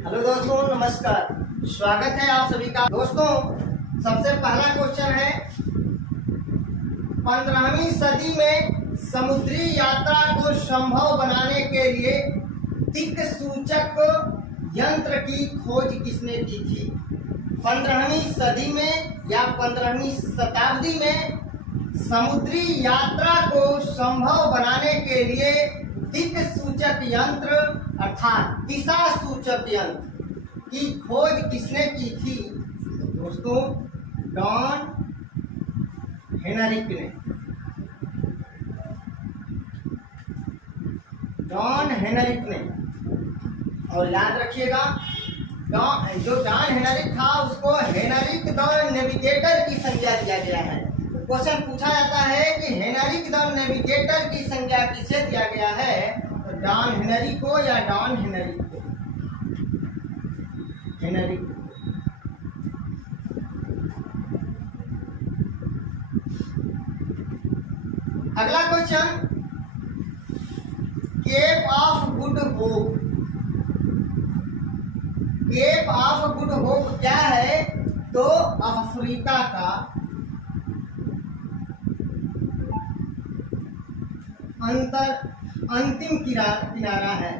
Hello दोस्तों, नमस्कार। स्वागत है आप सभी का। दोस्तों, सबसे पहला क्वेश्चन है, 15वीं सदी में समुद्री यात्रा को संभव बनाने के लिए दिक्सूचक यंत्र की खोज किसने की थी? 15वीं सदी में या 15वीं शताब्दी में समुद्री यात्रा को संभव बनाने के लिए दिक्सूचक यंत्र अर्थात दिशा सूचक यंत्र की खोज किसने की थी? दोस्तों, डॉन हेनरिक ने। डॉन हेनरिक ने। और याद रखिएगा, जो डॉन हेनरिक था उसको हेनरिक द नेविगेटर की संज्ञा दिया गया है। क्वेश्चन पूछा जाता है कि हेनरिक द नेविगेटर की संज्ञा किसे दिया गया है? तो डॉन हेनरी को या डॉन हेनरिक को? हेनरिक। अगला question, Cape of Good Hope. Cape of Good Hope क्या है? तो अफ्रीका का अंतिम किनारा है।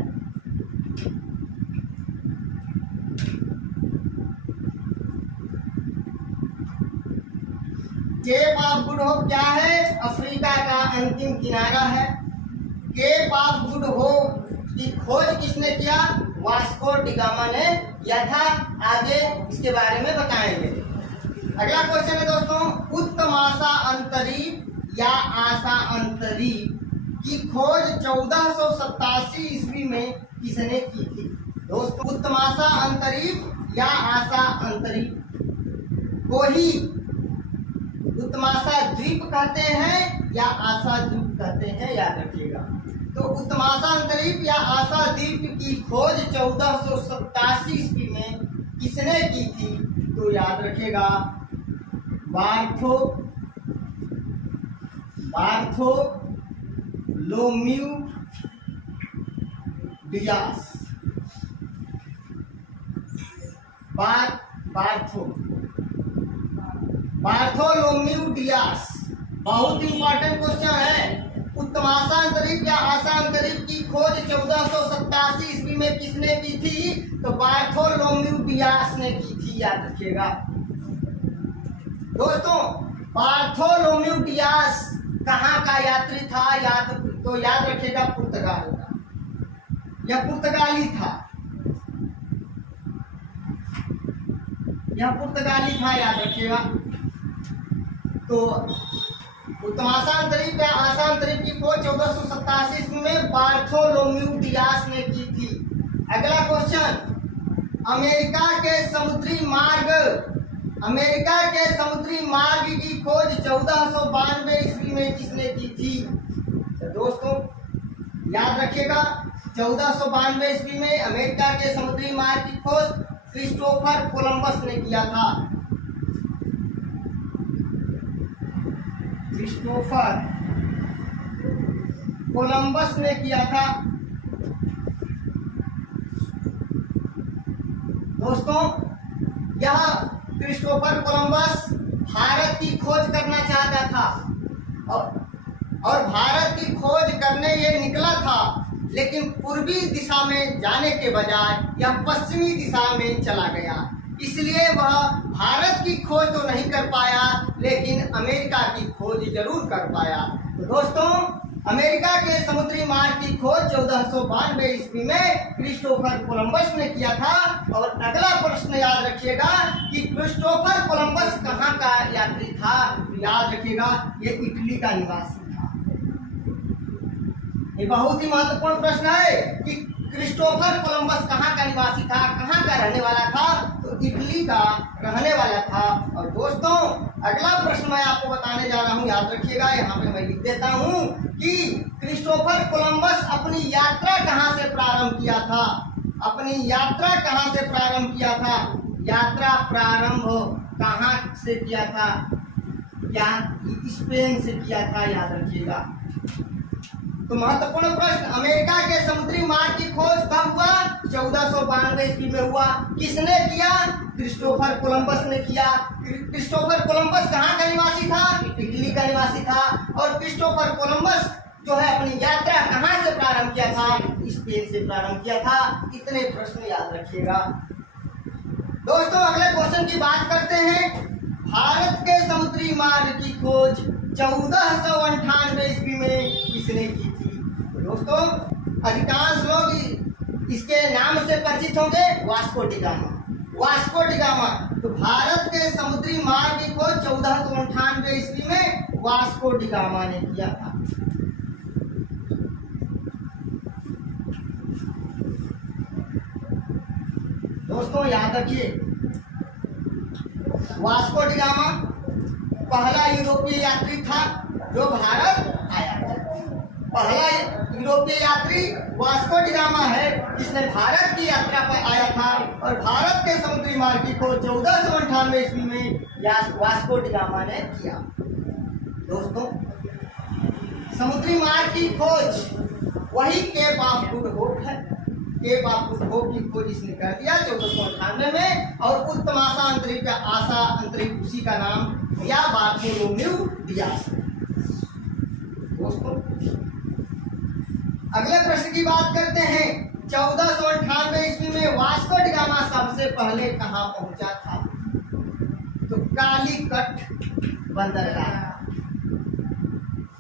केप ऑफ गुड होप क्या है? अफ्रीका का अंतिम किनारा है। केप ऑफ गुड होप की खोज किसने किया? वास्को डी गामा ने किया था। आगे इसके बारे में बताएंगे। अगला क्वेश्चन है दोस्तों, उत्तम आशा अंतरीप या आशा अंतरीप की खोज 1487 ईस्वी में किसने की थी? दोस्तों, उत्तम आशा अंतरीप या आशा अंतरीप को ही उत्तमाशा द्वीप कहते हैं या आशा द्वीप कहते हैं, याद रखिएगा। तो उत्तमाशा अंतरीप या आशा द्वीप की खोज 1487 ईस्वी में किसने की थी? तो याद रखिएगा, बार्थोलोम्यू डियास। Bartholomew Dias. बहुत इंपॉर्टेंट क्वेश्चन है। उत्तमाशा अंतरिक्ष या आशा अंतरिक्ष की खोज 1487 ईस्वी में किसने की थी? तो बार्थोलोम्यू डियास ने की थी, याद रखिएगा। दोस्तों, बार्थोलोम्यू डियास कहाँ का यात्री था? तो याद रखिएगा, पुर्तगाल का या पुर्तगाली था। यह पुर्तगाली था, याद रखिएगा। तो उत्तमाशा अंतरिक्ष या आशा अंतरिक्ष की खोज 1487 ईस्वी में बार्थोलोम्यू डियास ने की थी। अगला क्वेश्चन, अमेरिका के समुद्री मार्ग की खोज 1492 ईस्वी में किसने की थी? तो दोस्तों, याद रखिएगा, 1492 ईस्वी में अमेरिका के समुद्री मार्ग की खोज क्रिस्टोफर कोलंबस ने किया था। क्रिस्टोफर कोलंबस ने किया था। दोस्तों, यह क्रिस्टोफर कोलंबस भारत की खोज करना चाहता था और भारत की खोज करने ये निकला था, लेकिन पूर्वी दिशा में जाने के बजाय यह पश्चिमी दिशा में चला गया। इसलिए वह भारत की खोज तो नहीं कर पाया, लेकिन अमेरिका की खोज जरूर कर पाया। तो दोस्तों, अमेरिका के समुद्री मार्ग की खोज 1492 ईस्वी में क्रिस्टोफर कोलंबस ने किया था। और अगला प्रश्न याद रखिएगा कि क्रिस्टोफर कोलंबस कहाँ का यात्री था? याद रखिएगा, ये इटली का निवासी था। ये बहुत ही महत्वपूर्ण प्रश्न है कि क्रिस्टोफर कोलंबस कहाँ का निवासी था, कहाँ का रहने वाला था? तो इटली का रहने वाला था। और दोस्तों, अगला प्रश्न मैं आपको बताने जा रहा हूँ, याद रखिएगा। यहाँ पे मैं लिख देता हूँ कि क्रिस्टोफर कोलंबस अपनी यात्रा कहाँ से प्रारंभ किया था? अपनी यात्रा कहाँ से प्रारंभ किया था? यात्रा प्रारंभ कहाँ से किया था? क्या स्पेन से किया था, याद रखिएगा। तो महत्वपूर्ण प्रश्न, अमेरिका के समुद्री मार्ग की खोज कब हुआ? 1492 ईस्वी में हुआ। किसने किया? क्रिस्टोफर कोलंबस ने किया। क्रिस्टोफर कोलंबस कहाँ का निवासी था? इटली का निवासी था। और क्रिस्टोफर कोलंबस जो है अपनी यात्रा कहाँ से प्रारंभ किया था? स्पेन से प्रारंभ किया था। इतने प्रश्न याद रखिएगा। दोस्तों अगले क्वेश्चन की बात करते हैं। भारत के समुद्री मार्ग की खोज 1498 ईस्वी में किसने की थी? दोस्तों अधिकांश लोग इसके नाम से परिचित होंगे, Vasco D gamma. Vasco D gamma. तो भारत के समुद्री मार्ग की खोज 1498 ईस्वी में वास्को डी गामा ने किया था। दोस्तों याद रखिए, वास्को डी गामा पहला यूरोपीय यात्री था जो भारत आया था। पहला यूरोपीय यात्री वास्को डी गामा है जिसने भारत की यात्रा पर आया था। और भारत के समुद्री मार्ग की खोज 1498 ईस्वी में वास्को डी गामा ने किया। दोस्तों समुद्री मार्ग की खोज वही केप ऑफ गुड होप है। केप ऑफ गुड होप की खोज इसने कर दिया 1498 में। और उत्तम आशा अंतरिक्ष उसी का नाम दिया बार्थोलोम्यू डियास। दोस्तों अगले प्रश्न की बात करते हैं। 1498 ईस्वी में वास्को डी गामा सबसे पहले कहां पहुंचा था? तो कालीकट बंदरगाह।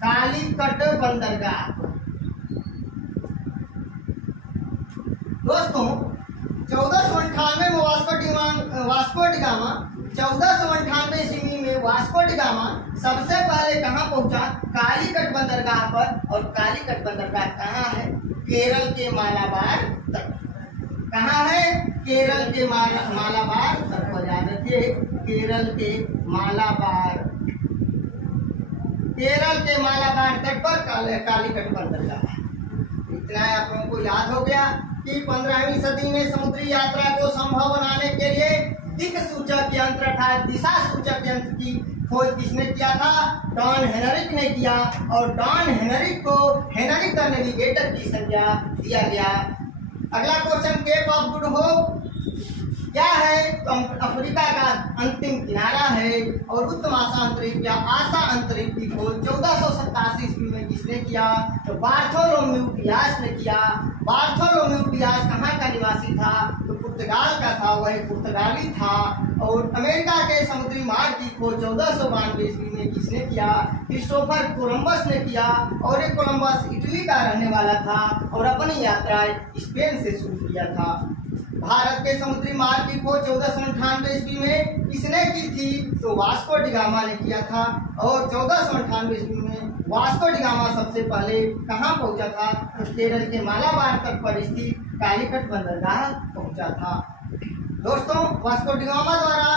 कालीकट बंदरगाह। दोस्तों 1498 में वास्को डी गामा 1498 ईस्वी में वास्को डी गामा सबसे पहले कहां पहुंचा? कालीकट बंदरगाह पर। और कालीकट बंदरगाह कहां है? केरल के मालाबार तट। कहां है? केरल के मालाबार तट पर। याद रखिए, केरल के मालाबार तट पर कालीकट बंदरगाह। इतना आप लोगों को याद हो गया कि 15वीं सदी में समुद्री यात्रा को संभव बनाने के लिए दिक्सूचक यंत्र अर्थात दिशा सूचक यंत्र की खोज किसने किया था? डॉन हेनरिक ने किया। और डॉन हेनरिक को हेनरिक द नेविगेटर की संज्ञा दिया गया। अगला question, Cape of Good Hope क्या है? तो अफ्रीका का अंतिम किनारा है। और उत्तम आशा अंतरिक्ष या आशा अंतरिक्ष की खोज 1487 ईस्वी में किसने किया? तो बार्थोलोम्यू डियास ने किया। बार्थोलोम्यू डियास कहाँ का निवासी था? तो पुर्तगाल का था, वह पुर्तगाली था। और अमेरिका के समुद्री मार्ग की खोज 1492 ईस्वी में किसने किया? क्रिस्टोफर कोलंबस ने किया। और ये कोलंबस इटली का रहने वाला था और अपनी यात्रा स्पेन से शुरू किया था। भारत के समुद्री मार्ग की खोज 1498 ईस्वी में किसने की थी? तो वास्को डी गामा ने किया था। और 1498 ईस्वी में वास्को डी गामा सबसे पहले कहां पहुंचा था? तो केरल के मालाबार तट पर स्थित कालीकट बंदरगाह पहुंचा था। दोस्तों वास्को डी गामा द्वारा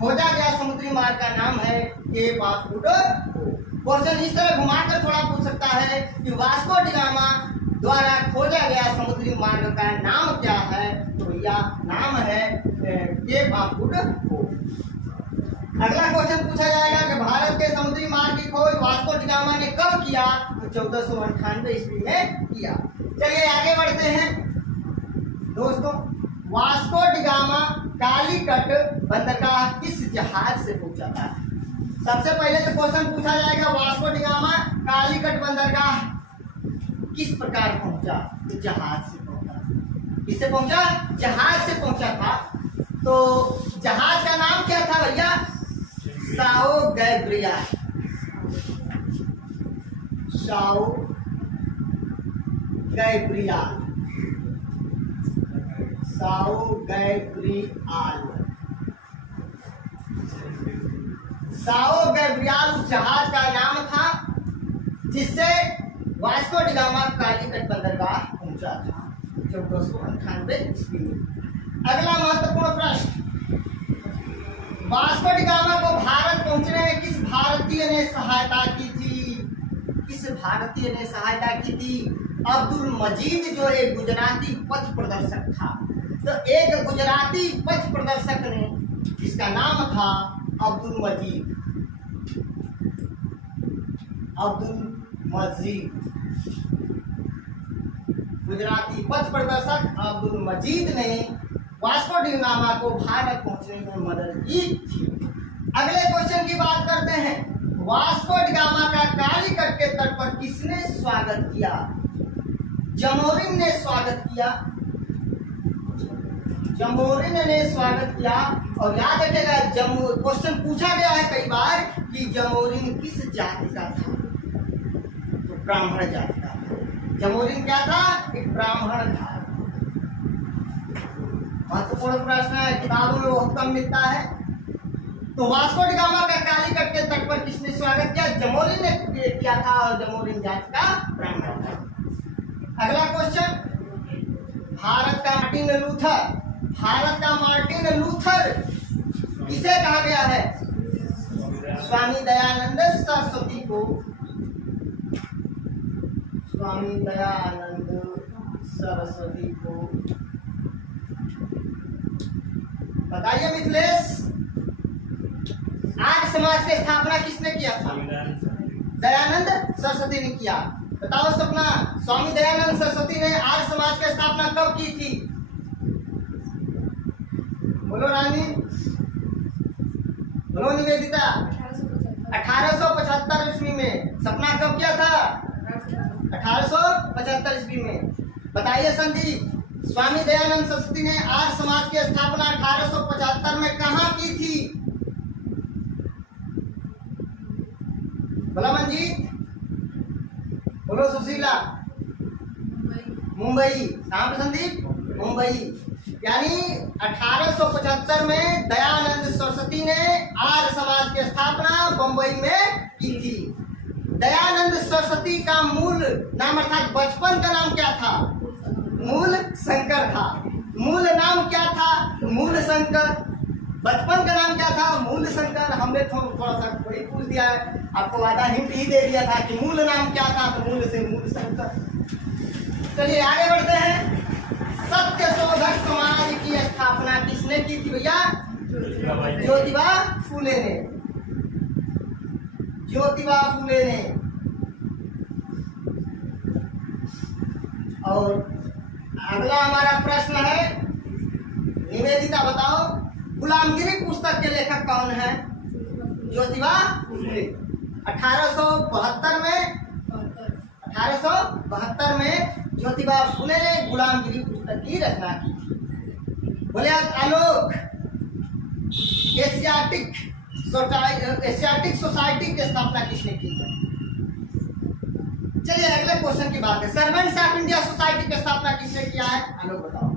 खोजा गया समुद्री मार्ग का नाम है Cape of Good Hope. Question इस तरह घुमाकर थोड़ा पूछ सकता है कि वास्को डी गामा द्वारा खोजा गया समुद्री मार्ग का नाम क्या है? तो यह नाम है केप ऑफ गुड होप। अगला क्वेश्चन पूछा जाएगा कि भारत के समुद्री मार्ग की खोज वास्को डी गामा ने कब किया? तो 1498 ईस्वी में किया। चलिए आगे बढ़ते हैं। दोस्तों वास्को डी गामा कालीकट बंदरगाह किस जहाज से पहुंचा था? सबसे पहले तो क्वेश्चन पूछा जाएगा वास्को डी गामा कालीकट बंदरगाह किस प्रकार पहुंचा? तो जहाज से पहुंचा। किससे पहुंचा? जहाज से पहुंचा था। तो जहाज का नाम क्या था भैया? Sao Gabriel. Sao Gabriel. Sao Gabriel. Sao Gabriel उस जहाज का नाम था जिससे वास्को डी गामा कालीकट बंदरगाह पहुंचा था 1498 ईस्वी में। अगला महत्वपूर्ण प्रश्न, वास्को डी गामा को भारत पहुंचने में किस भारतीय ने सहायता की थी? किस भारतीय ने सहायता की थी? अब्दुल मजीद जो एक गुजराती पथ प्रदर्शक था। तो एक गुजराती पथ प्रदर्शक ने, जिसका नाम था अब्दुल मजीद, अब्दुल मजीद गुजराती पथ प्रदर्शक अब्दुल मजीद ने वास्को डी गामा को भारत पहुंचने में मदद की थी। अगले क्वेश्चन की बात करते हैं। वास्को डी गामा का कालीकट के तट पर किसने स्वागत किया? जमोरिन ने स्वागत किया। जमोरिन ने स्वागत किया। और याद रखिएगा, क्वेश्चन पूछा गया है कई बार कि जमोरिन किस जाति का था? तो ब्राह्मण जाति का था। जमोरिन क्या था? एक ब्राह्मण था। महत्वपूर्ण प्रश्न है, किताबों में बहुत कम मिलता है। तो वास्को डी गामा का कालीकट के तट पर किसने स्वागत किया? जमोरिन ने किया था और जमोरिन जाति का ब्राह्मण था। अगला क्वेश्चन, भारत का मार्टिन लूथर, भारत का मार्टिन लूथर किसे कहा गया है? स्वामी दयानंद सरस्वती को। स्वामी दयानंद सरस्वती को। बताइए मिथिलेश, आर्य समाज की स्थापना किसने किया था? दयानंद सरस्वती ने किया। बताओ सपना, स्वामी दयानंद सरस्वती ने आर्य समाज की स्थापना कब की थी? बोलो रानी, बोलो निवेदिता। 1875 ईस्वी में। सपना कब किया था? 1875 ईस्वी में। बताइए संदीप, स्वामी दयानंद सरस्वती ने आर्य समाज की स्थापना 1875 में कहाँ की थी? बोला मंजीत, बोलो सुशीला। मुंबई। कहाँ पे संदीप? मुंबई। यानी 1875 में दयानंद सरस्वती ने आर्य समाज की स्थापना बंबई में की थी। दयानंद सरस्वती का मूल नाम अर्थात बचपन का नाम क्या था? मूल शंकर था। मूल नाम क्या था? मूल शंकर। बचपन का नाम क्या था? मूल शंकर। हमने थोड़ा सा वही पूछ दिया है, आपको आधा हिंट ही दे दिया था कि मूल नाम क्या था, तो मूल से मूल शंकर। चलिए आगे बढ़ते हैं। सत्यशोधक समाज की स्थापना किसने की थी भैया? ज्योतिबा फूले ने। ज्योतिबा फूले ने। और अगला हमारा प्रश्न है, निवेदिता बताओ, गुलामगिरी पुस्तक के लेखक कौन है? ज्योतिबा फूले। 1872 में ज्योतिबा फूले ने गुलामगिरी पुस्तक की रचना की थी। बोले आलोक, एशियाटिक सोसाइटी की स्थापना किसने की है? चलिए अगले क्वेश्चन की बात है। सर्वेंट्स ऑफ इंडिया सोसाइटी की स्थापना किसने किया है? आलोक बताओ।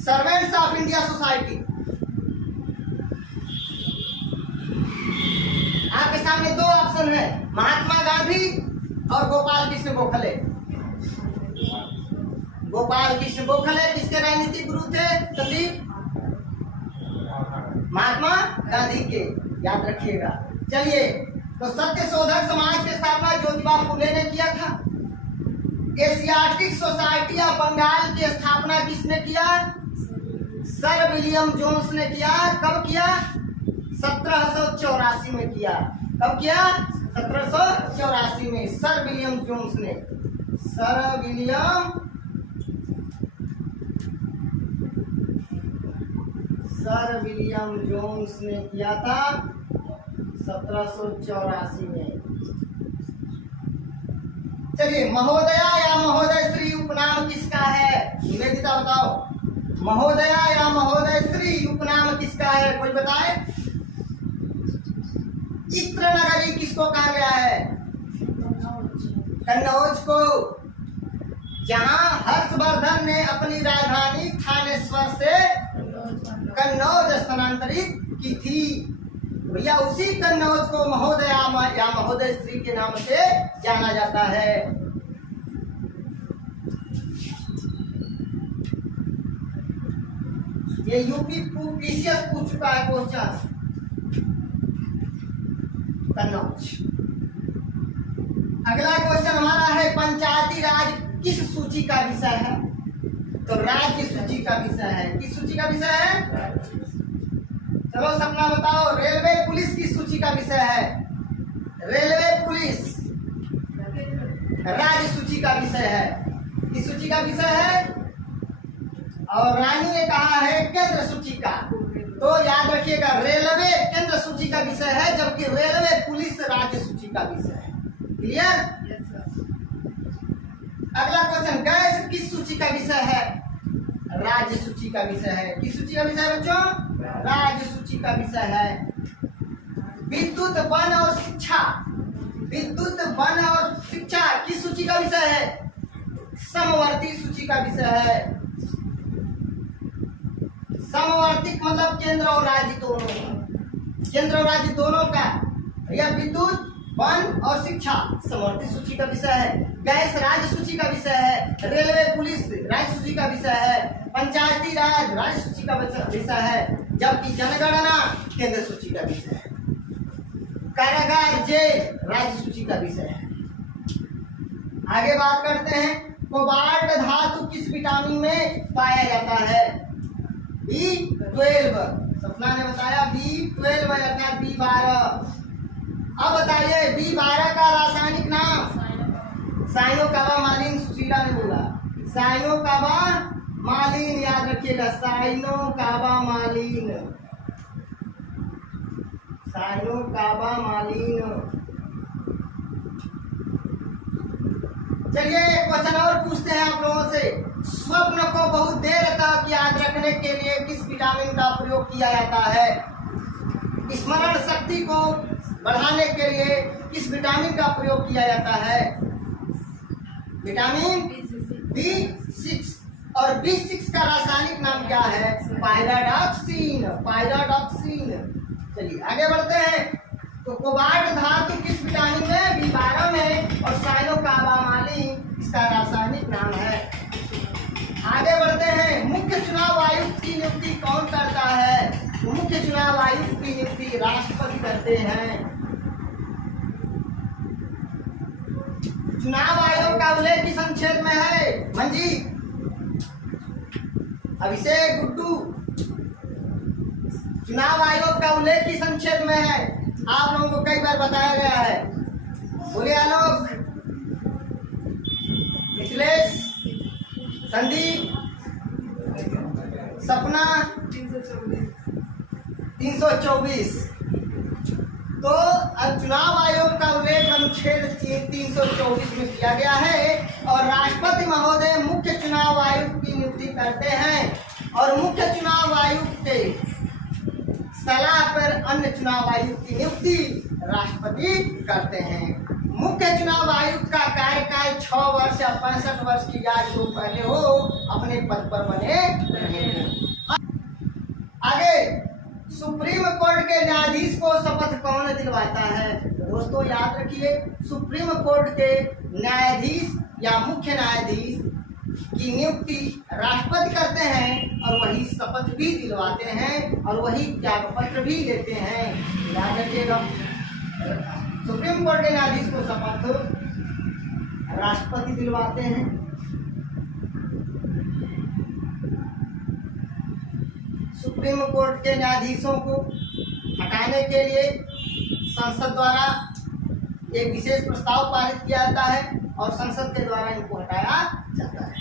सर्वेंट्स ऑफ इंडिया सोसाइटी, आपके सामने दो ऑप्शन है, महात्मा गांधी और गोपाल कृष्ण गोखले। गोपाल कृष्ण गोखले किसके राजनीतिक गुरु थे? संदीप? महात्मा गांधी के, याद रखिएगा। चलिए, तो सत्यशोधक समाज की स्थापना ज्योतिबा फूले ने किया था। एशियाटिक सोसाइटी ऑफ बंगाल की स्थापना किसने किया? सर विलियम जोन्स ने किया। कब किया? 1784 में किया। कब किया? 1784 में सर विलियम जोन्स ने। सर विलियम जोन्स ने किया था 1784 में। चलिए, महोदया या महोदय श्री उपनाम किसका है? निवेदिता बताओ, महोदया या महोदय श्री उपनाम किसका है? कोई बताए। चित्र नगरी किसको कहा गया है? कन्नौज को, जहां हर्षवर्धन ने अपनी राजधानी थानेश्वर से कन्नौज स्थानांतरित की थी। भैया उसी कन्नौज को महोदया या महोदय श्री के नाम से जाना जाता है। ये यूपी पीसीएस पूछ चुका है क्वेश्चन। कन्नौज। अगला क्वेश्चन हमारा है, पंचायती राज किस सूची का विषय है? तो राज्य सूची का विषय है। किस सूची का विषय है? चलो सपना बताओ। रेलवे पुलिस किस सूची का विषय है? रेलवे पुलिस राज्य सूची का विषय है। किस सूची का विषय है? और रानी ने कहा है केंद्र सूची का। तो याद रखिएगा, रेलवे केंद्र सूची का विषय है, जबकि रेलवे पुलिस राज्य सूची का विषय है। क्लियर? अगला क्वेश्चन, गैस किस सूची का विषय है? राज्य सूची का विषय है। किस सूची का विषय है बच्चों? राज्य सूची का विषय है। विद्युत, वन और शिक्षा, विद्युत, वन और शिक्षा किस सूची का विषय है? समवर्ती सूची का विषय है। समवर्ती मतलब केंद्र और राज्य दोनों, केंद्र और राज्य दोनों का। यह विद्युत, वन और शिक्षा समवर्ती सूची का विषय है। गैस राज्य सूची का विषय है। रेलवे पुलिस राज्य सूची का विषय है। पंचायती राज राज्य सूची का विषय है, जबकि जनगणना केंद्र सूची का विषय है। कारागार जेल राज्य सूची का विषय है। आगे बात करते हैं, कोबाल्ट धातु किस विटामिन में पाया जाता है? B12। सपना ने बताया B12 अर्थात B12। अब बताइए B12 का रासायनिक नाम? साइनोकाबामालिन। सुशीला ने बोला साइनोकाबामालिन, याद रखिएगा साइनोकाबामालिन, साइनोकाबामालिन। चलिए क्वेश्चन और पूछते हैं आप लोगों से। स्वप्न को बहुत देर तक याद रखने के लिए किस विटामिन का प्रयोग किया जाता है? स्मरण शक्ति को बढ़ाने के लिए किस विटामिन का प्रयोग किया जाता है? Vitamin B6। और B6 का रासायनिक नाम क्या है? पायराडॉक्सिन, पायराडॉक्सिन। चलिए आगे बढ़ते हैं। तो कोबाल्ट धातु किस विटामिन में? B12 में। और साइनोकाबामालिन इसका रासायनिक नाम है। आगे बढ़ते हैं, मुख्य चुनाव आयुक्त की नियुक्ति कौन करता है? मुख्य चुनाव आयुक्त की नियुक्ति राष्ट्रपति करते हैं। चुनाव आयोग का उल्लेख किस अनुच्छेद में है? मंजी, अभिषेक, गुड्डू, चुनाव आयोग का उल्लेख किस अनुच्छेद में है? आप लोगों को कई बार बताया गया है। बोलिए आलोक, मिथिलेश, संदीप, सपना। 324। तो अब चुनाव आयोग का उल्लेख अनुच्छेद 324 में किया गया है। और राष्ट्रपति महोदय मुख्य चुनाव आयुक्त की नियुक्ति करते हैं। और मुख्य चुनाव आयुक्त के सलाह पर अन्य चुनाव आयुक्त की नियुक्ति राष्ट्रपति करते हैं। मुख्य चुनाव आयुक्त का कार्यकाल 6 वर्ष या 65 वर्ष की आयु जो पहले हो अपने पद पर बने रहेंगे। आगे, सुप्रीम कोर्ट के न्यायाधीश को शपथ कौन दिलवाता है? दोस्तों याद रखिए, सुप्रीम कोर्ट के न्यायाधीश या मुख्य न्यायाधीश की नियुक्ति राष्ट्रपति करते हैं और वही शपथ भी दिलवाते हैं और वही त्याग पत्र भी देते हैं। याद रखिएगा, सुप्रीम कोर्ट के न्यायाधीश को शपथ राष्ट्रपति दिलवाते हैं। सुप्रीम कोर्ट के न्यायाधीशों को हटाने के लिए संसद द्वारा एक विशेष प्रस्ताव पारित किया जाता है और संसद के द्वारा इनको हटाया जाता है।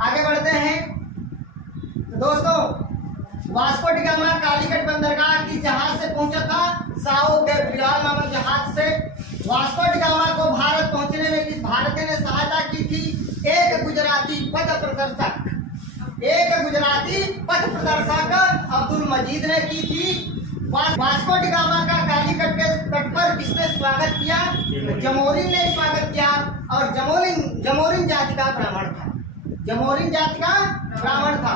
आगे बढ़ते हैं। तो दोस्तों, वास्को डी गामा कालीकट बंदरगाह की जहाज से पहुंचा था? साओ गैब्रियल नामक जहाज से। वास्को डी गामा को भारत पहुंचने में किस भारतीय ने सहायता की थी? एक गुजराती पथ प्रदर्शक, एक गुजराती पथ प्रदर्शक अब्दुल मजीद ने की थी। वास्को डी गामा का कालीकट के तट पर किसने स्वागत किया? जमोरिन ने स्वागत किया। और जमोरिन जाति का ब्राह्मण था, जमोरिन जाति का ब्राह्मण था।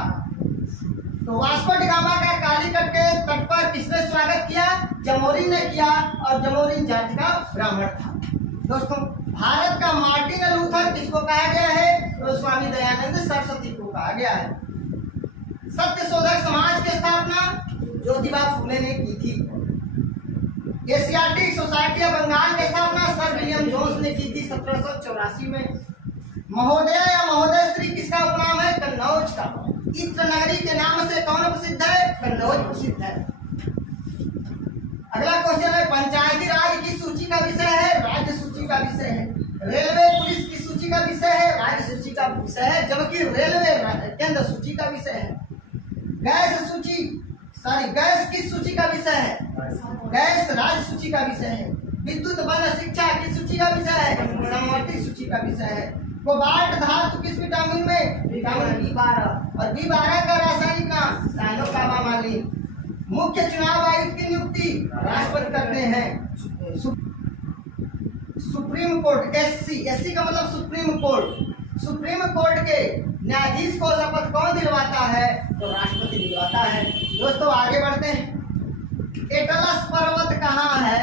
तो वास्को डी गामा का कालीकट के तट पर किसने स्वागत किया? जमोरिन ने किया और जमोरिन जाति का ब्राह्मण था। दोस्तों, भारत का मार्टिन लूथर किसको कहा गया है? तो स्वामी दयानंद सरस्वती को कहा गया है। सत्य शोधक समाज की स्थापना ज्योतिबा फुले ने की थी। एशियाटिक सोसाइटी ऑफ बंगाल की स्थापना सर विलियम जोन्स ने की थी 1784 में। महोदय या महोदय श्री किसका उपनाम है? कन्नौज का। इत्र नगरी के नाम से कौन प्रसिद्ध है? कन्नौज प्रसिद्ध है। अगला क्वेश्चन है, पंचायती राज की सूची का विषय है? राज्य सूची का विषय है। रेलवे पुलिस की सूची का विषय है? राज्य सूची का विषय है, जबकि रेलवे केंद्र सूची का विषय है। गैस सूची गैस किस सूची का विषय है? गैस राज्य सूची का विषय है। विद्युत वन शिक्षा किस सूची का विषय है? समवर्ती सूची का विषय है। कोबाल्ट धातु किस विटामिन में? Vitamin B12। और B12 का रासायनिक नाम साइनोकार्बामालिन। मुख्य चुनाव आयुक्त की नियुक्ति राष्ट्रपति करते हैं। सुप्रीम कोर्ट एससी का मतलब सुप्रीम कोर्ट। सुप्रीम कोर्ट के न्यायाधीश को शपथ कौन दिलवाता है? तो राष्ट्रपति दिलवाता है। दोस्तों आगे बढ़ते हैं। एटलस पर्वत कहाँ है?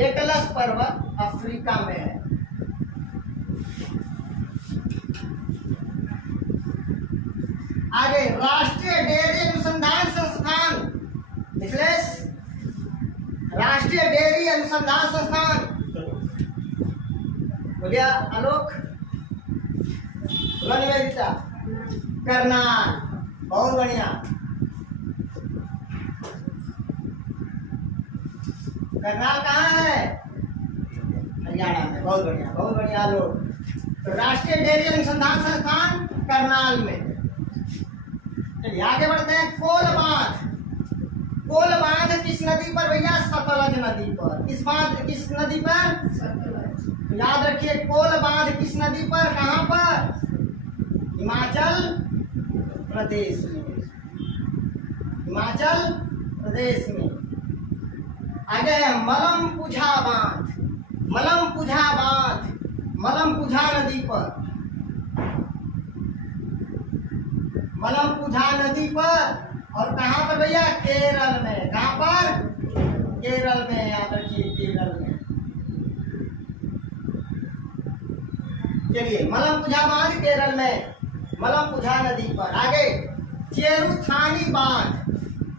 एटलस पर्वत अफ्रीका में है। आगे राष्ट्रीय डेयरी अनुसंधान संस्थान, मिथिलेश, राष्ट्रीय डेयरी अनुसंधान संस्थान बोलिया आलोक, निवेदिता, करनाल। बहुत बढ़िया। करनाल कहाँ है? हरियाणा में। बहुत बढ़िया, बहुत बढ़िया आलोक। तो राष्ट्रीय डेयरी अनुसंधान संस्थान करनाल में। चलिए आगे बढ़ते हैं। कोल बांध। कोल बांध किस नदी पर भैया? सतलज नदी पर। किस नदी पर? याद रखिए, कोल बांध किस नदी पर, कहां पर? हिमाचल प्रदेश में। हिमाचल प्रदेश में। आगे है मलमपुझा बांध। मलमपुझा बांध मलमपुझा नदी पर। मलमपुझा नदी पर। और कहां पर भैया? केरल में। कहां पर? केरल में। याद रखिए, केरल में। चलिए, मलमपुझा बांध केरल में, मलमपुझा नदी पर। आगे चेरुथानी बांध।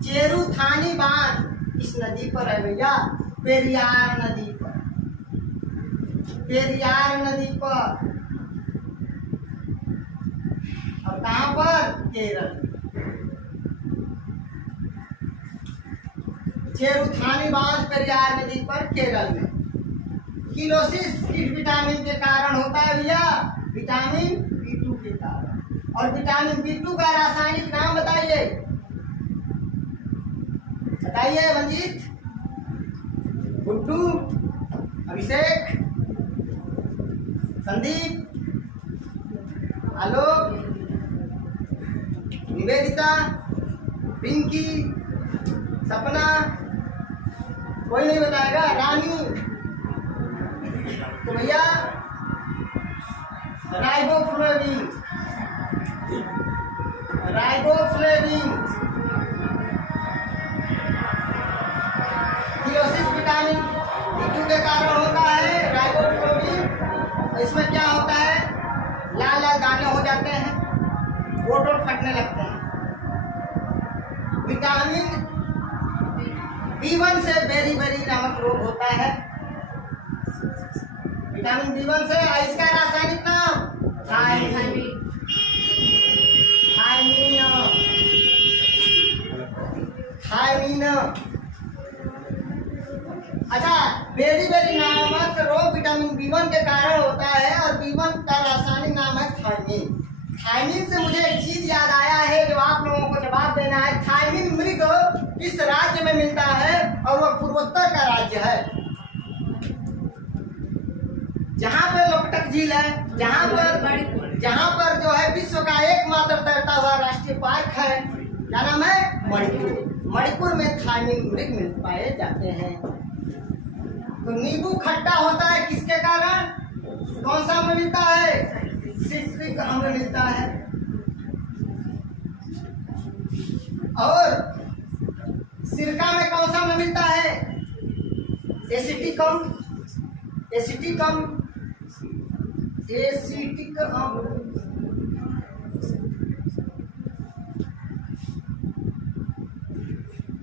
चेरुथानी बांध इस नदी पर है भैया? पेरियार नदी पर। पेरियार नदी पर। और कहां पर? केरल। चेरुथानी बांध पेरियार नदी पर, केरल में। किलोसिस किस विटामिन के कारण होता है भैया? विटामिन B2 के कारण। और विटामिन B2 का रासायनिक नाम बताइए। बताइए मंजीत, गुड्डू, अभिषेक, संदीप, आलोक, निवेदिता, पिंकी, सपना। कोई नहीं बताएगा? रानी। तो भैया riboflavin. Riboflavin cheilosis vitamin B2 के कारण होता है। राइबोफ्लेविन। इसमें क्या होता है? लाल लाल दाने हो जाते हैं, ओट फटने लगते हैं। विटामिन B1 से बेरी नामक रोग होता है। विटामिन B1 से। इसका रासायनिक नाम थायमीन। अच्छा, बेरी नामक रोग विटामिन B1 के कारण होता है। और B1 का रासायनिक नाम है थायमीन। थायमीन से मुझे एक चीज याद आया है जो आप लोगों को जवाब देना है। थायमीन मृग किस राज्य में मिलता है? और वह पूर्वोत्तर का राज्य है। जहां पर लोकटक झील है, जहां पर जो है विश्व का एकमात्र तैरता हुआ राष्ट्रीय पार्क है, क्या नाम है? मणिपुर। मणिपुर में थायमीन मृग मिल पाए जाते हैं। तो नींबू खट्टा होता है किसके कारण? कौन सा अम्ल मिलता है? सिट्रिक अम्ल मिलता है। और सिरका में कौन सा अम्ल मिलता है? एसिटिक अम्ल। एसिटिक अम्ल।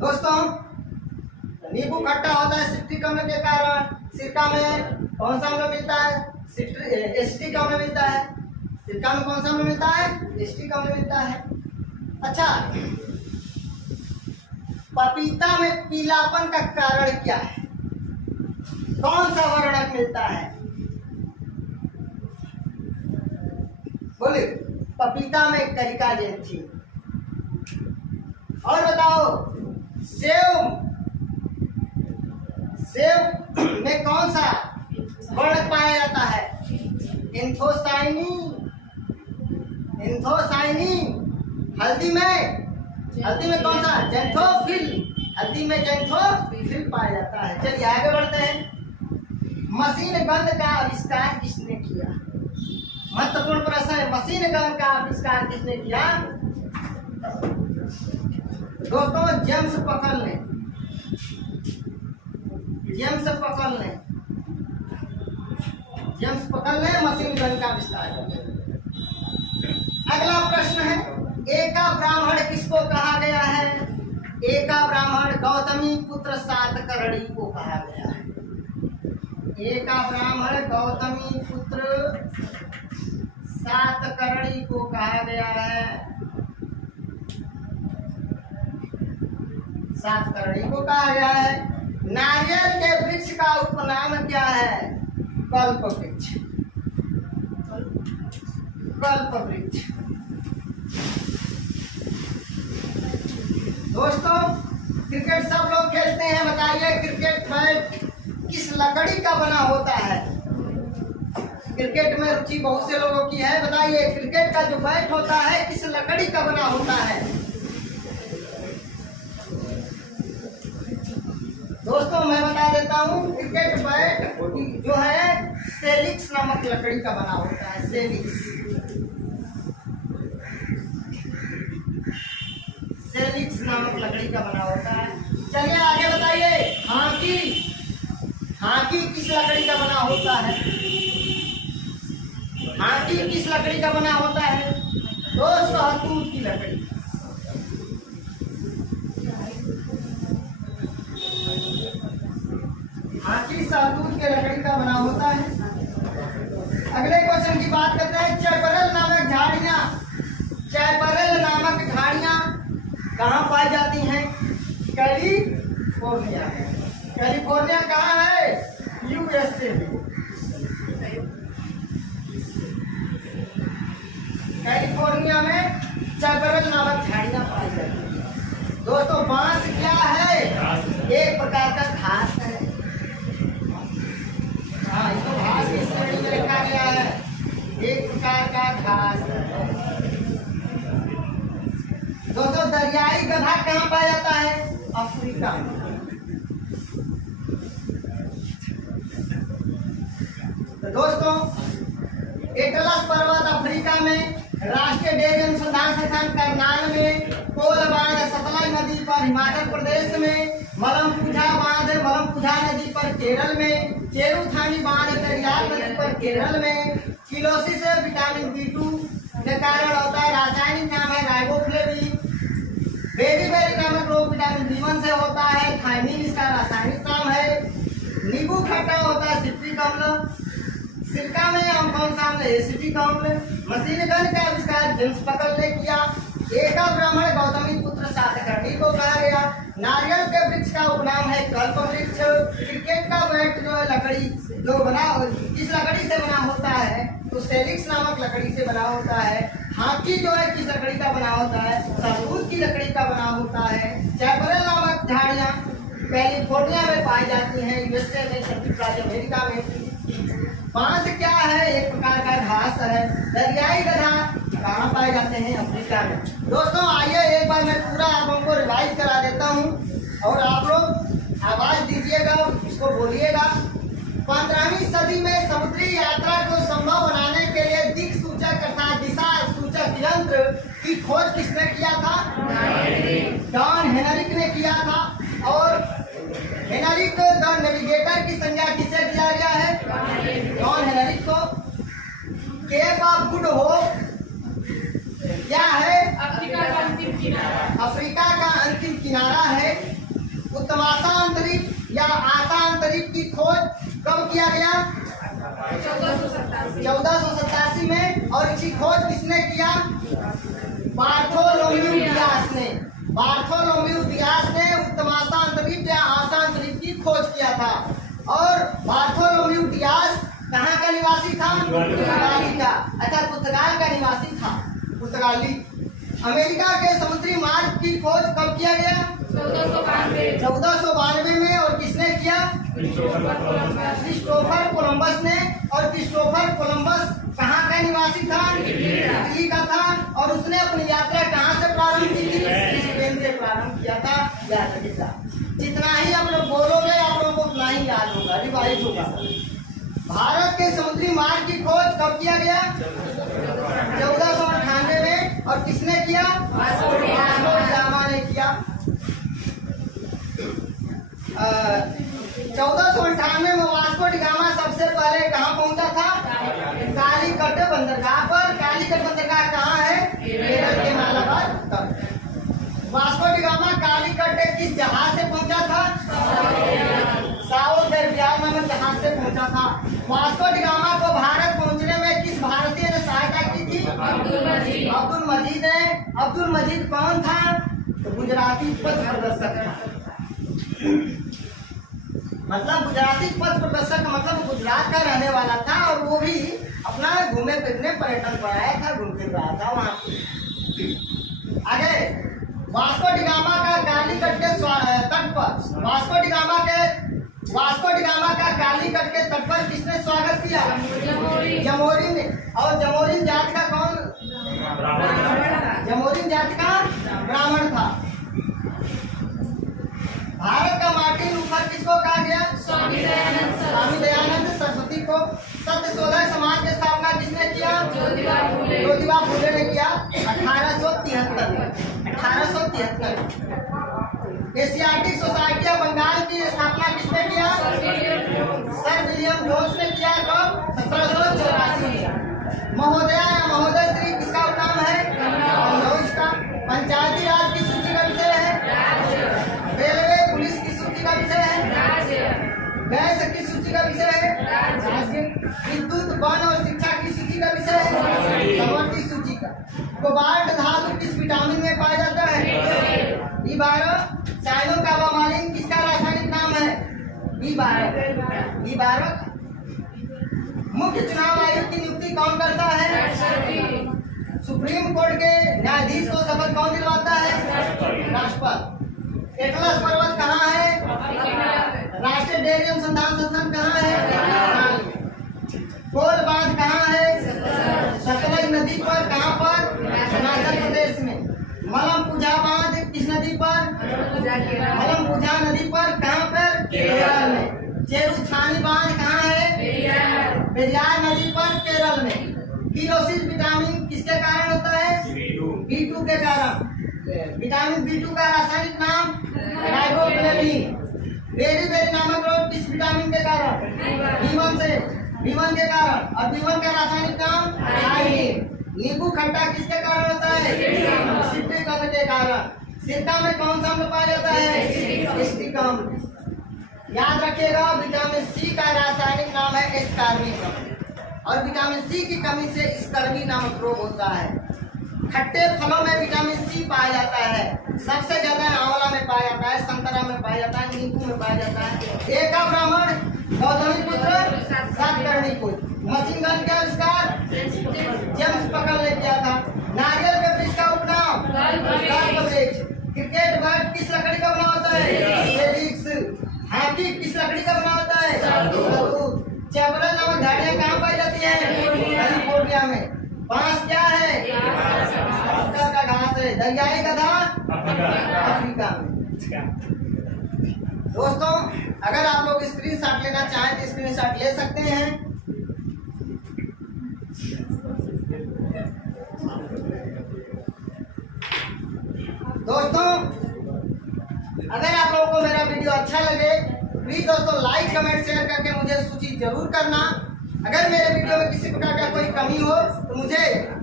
दोस्तों, नींबू खट्टा होता है सिट्रिक अम्ल के कारण। सिरका में कौन सा अम्ल मिलता है? एसिटिक अम्ल मिलता है। सिरका में कौन सा अम्ल मिलता है? एसिटिक अम्ल मिलता है। अच्छा, पपीता में पीलापन का कारण क्या है? कौन सा वर्णक मिलता है? बोले पपीता में करिकाजेन थी। और बताओ सेव में कौन सा वर्ण पाया जाता है? एंथोसाइनिन। हल्दी में कौन सा? जेंथोफिल। हल्दी में जेंथोफिल पाया जाता है। चलिए आगे बढ़ते हैं। मशीन गन का आविष्कार किसने किया? महत्वपूर्ण प्रश्न है। मशीन गन का आविष्कार किसने किया? दोस्तों जेम्स पकल ने मशीन गन का आविष्कार किया। अगला प्रश्न है, एका ब्राह्मण किसको कहा गया है? एका ब्राह्मण गौतमी पुत्र सातकर्णी को कहा गया है। एका ब्राह्मण गौतमी पुत्र सातकर्णी को कहा गया है। सातकर्णी को कहा गया है। नारियल के वृक्ष का उपनाम क्या है? कल्प वृक्ष। दोस्तों क्रिकेट सब लोग खेलते हैं, बताइए क्रिकेट बैट किस लकड़ी का बना होता है? क्रिकेट में रुचि बहुत से लोगों की है, बताइए क्रिकेट का जो बैट होता है किस लकड़ी का बना होता है? दोस्तों मैं बता देता हूँ, क्रिकेट बैट जो है सेलिक्स नामक लकड़ी का बना होता है। सेलिक्स नामक लकड़ी का बना होता है। चलिए आगे बताइए, हाकी किस लकड़ी का बना होता है? हाकी किस लकड़ी का बना होता है? तो सहतूत की लकड़ी। हाकी सहतूत के लकड़ी का बना होता है। अगले क्वेश्चन की बात करते हैं। चैपरल नामक झाड़ियां कहाँ पाई जाती हैं? कैलिफोर्निया। कैलिफोर्निया कहाँ है? यूएसए में। कैलिफोर्निया में चैपरल नामक झाड़ियां पाई जाती हैं। दोस्तों बांस क्या है? एक प्रकार का घास है। हाँ, इसको घास की श्रेणी में रखा गया है। एक प्रकार का घास है। दोस्तों दरियाई गधा कहाँ पाया जाता है? अफ्रीका में। तो दोस्तों एटलस पर्वत अफ्रीका में, राष्ट्रीय डेयरी अनुसंधान संस्थान करनाल में, कोल बांध सतलज नदी पर हिमाचल प्रदेश में, मलमपुझा नदी पर केरल में, चेरुथानी बांध पेरियार नदी पर केरल में, किलोसिस विटामिन B2 के कारण होता है। रासायनिक नाम है राइबोफ्लेविन। बेरी नामक रोग विटामिन B1 से होता है। थाइमिन इसका रासायनिक नाम है। नींबू खट्टा होता है सिट्रिक अम्ल। सिरका में हम कौन सा अम्ल? एसिटिक अम्ल। मशीन गन का आविष्कार जेम्स पकल ने किया। एका ब्राह्मण गौतमी पुत्र सातकर्णी को कहा गया। नारियल के वृक्ष का उपनाम है कल्प वृक्ष। क्रिकेट का बैट जो है लकड़ी जो बना किस लकड़ी से बना होता है? तो सेलिक्स नामक लकड़ी से बना होता है। हाथी जो है किस लकड़ी का बना होता है? सहतूत की लकड़ी का बना होता है। चैपरल नामक झाड़ियां कैलिफोर्निया में पाई जाती हैं, यूएसए में, संयुक्त राज्य अमेरिका में। बांस क्या है? एक प्रकार का घास है। दरियाई गधा कहाँ पाए जाते हैं? अफ्रीका में। दोस्तों आइए एक बार मैं पूरा आप लोगों को रिवाइज करा देता हूँ और आप लोग आवाज दीजिएगा, इसको बोलिएगा। 15वीं सदी में समुद्री यात्रा को संभव बनाने के लिए दिक् सूचक अर्थात दिशा सूचक यंत्र की खोज किसने किया था? जॉन हेनरिक ने किया था। और हेनरिक द नेविगेटर की संज्ञा किसे दिया गया है? जॉन हेनरिक को। केप ऑफ गुड होप क्या है? अफ्रीका का अंतिम किनारा। अफ्रीका का अंतिम किनारा है। उत्तमाशा अंतरिक्ष या आशा अंतरिक्ष की खोज कब किया गया? 1487 में। और इसकी खोज किसने किया? बार्थोलोम्यू डियास ने। बार्थोलोम्यू डियास ने उत्तमाशा अंतरिक्ष या आशा अंतरिक्ष की खोज किया था। और बार्थोलोम्यू डियास कहाँ का निवासी था? पुर्तगाली का। अच्छा, पुर्तगाल का निवासी था, पुर्तगाली। अमेरिका के समुद्री मार्ग की खोज कब किया गया? 1492 में। और किसने किया? क्रिस्टोफर कोलंबस ने। और क्रिस्टोफर कोलंबस कहाँ का निवासी था? इटली का था। और उसने अपनी यात्रा कहाँ से प्रारंभ की थी? स्पेन से प्रारंभ किया था। याद रखिएगा, जितना ही आप लोग बोलोगे आप लोगों को उतना ही याद होगा, रिवाइज होगा। भारत के समुद्री मार्ग की खोज कब किया गया? 1498 में। और किसने किया? वास्को डी गामा ने किया। 1498 में वास्को डी गामा सबसे पहले कहाँ पहुंचा था? कालीकट बंदरगाह पर। कालीकट बंदरगाह कहाँ है? केरल के मालाबार तट। वास्को डी गामा कालीकट किस जहाज से पहुंचा था? साउथ अरेबिया नामक जहाज से पहुंचा था। वास्को डी गामा को भारत पहुंचने में किस भारतीय ने सहायता की थी? अब्दुल मजीद ने। अब्दुल मजीद कौन था? तो गुजराती पथ प्रदर्शक था। मतलब गुजराती पथ प्रदर्शक मतलब गुजरात का रहने वाला था। और वो भी अपना घूमे फिरने पर्यटन पर आया था, घूम फिर रहा था वहाँ पे। आगे, वास्को डी गामा का कालीकट के तट पर वास्को डी गामा का कालीकट के तट पर किसने स्वागत किया? जमोरिन ने। और जमोरिन जात का कौन? जमोरिन जात का ब्राह्मण था। भारत का मार्टिन लूथर किसको कहा गया? स्वामी दयानंद सरस्वती को। सत्य शोधक समाज की स्थापना किसने किया? ज्योतिबा फुले ने किया 1873 में। 1873। एशियाटिक सोसाइटी ऑफ बंगाल की स्थापना किसने किया? सर विलियम जोन्स ने किया। कब? 1784 में। महोदया या महोदय श्री किसका उपनाम है? कन्नौज का। पंचायती राज की सूची का विषय है? रेलवे पुलिस की सूची का विषय है? गैस की सूची का विषय है? राज्य। विद्युत वन और शिक्षा की सूची का विषय है? संवर्ती सूची का। कोबाल्ट धातु किस विटामिन में पाया जाता है? B12। साइनोकार्बामालिन किसका रासायनिक नाम है? B12। मुख्य चुनाव आयुक्त की नियुक्ति कौन करता है? सुप्रीम कोर्ट के न्यायाधीश को शपथ कौन दिलवाता है? राष्ट्रपति। एटलस पर्वत कहाँ है? राष्ट्रीय डेयरी अनुसंधान संस्थान कहाँ है? कोल बांध कहाँ है? सतलज नदी पर। कहाँ पर? हिमाचल प्रदेश में। मलम पूजा बांध किस नदी पर? मलम पूजा नदी पर। कहाँ पर? केरल में। चेरुथानी बांध कहाँ है? पेरियार नदी पर, केरल में। किलोसिस विटामिन किसके कारण होता है? B2 के कारण। विटामिन B2 का रासायनिक नाम? राइबोफ्लेविन। बेरी बेरी नामक रोग किस विटामिन के कारण? B1 के कारण। और B1 का रासायनिक नाम? थायमिन। नींबू खट्टा किसके कारण होता है? सिट्रिक अम्ल के कारण। सिरका में कौन सा अम्ल पाया जाता है? एसिटिक अम्ल। याद रखिएगा, विटामिन सी का रासायनिक नाम है एस्कार्बिक अम्ल। और विटामिन सी की कमी से स्कर्वी नामक रोग होता है। खट्टे फलों में विटामिन सी पाया जाता है। सबसे ज्यादा आंवला में पाया जाता है, संतरा में पाया जाता है, नींबू में पाया जाता है। एक का ब्राह्मण गौतमी पुत्र सातकर्णी पुत्र। मशीन गन का आविष्कार जेम्स पकड़ ने किया था। नारियल के वृक्ष का उपनाम? कल्पवृक्ष। क्रिकेट बैट किस लकड़ी का बना होता है? हेलिक्स। हाथी किस लकड़ी का बना होता है? सतूत। चैपरा नामक झाड़ियाँ कहाँ पाई जाती है? कैलिफोर्निया में। बांस क्या है? अफ्रीका का घास है। दरियाई गधा? अफ्रीका में। दोस्तों, अगर आप लोग स्क्रीनशॉट लेना चाहें तो स्क्रीनशॉट ले सकते हैं। दोस्तों, अगर आप लोगों को मेरा वीडियो अच्छा लगे प्लीज दोस्तों लाइक कमेंट शेयर करके मुझे सूचित जरूर करना। अगर मेरे वीडियो में किसी प्रकार का कोई कमी हो तो मुझे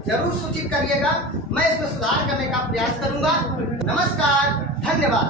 जरूर सूचित करिएगा, मैं इसमें सुधार करने का प्रयास करूंगा। नमस्कार, धन्यवाद।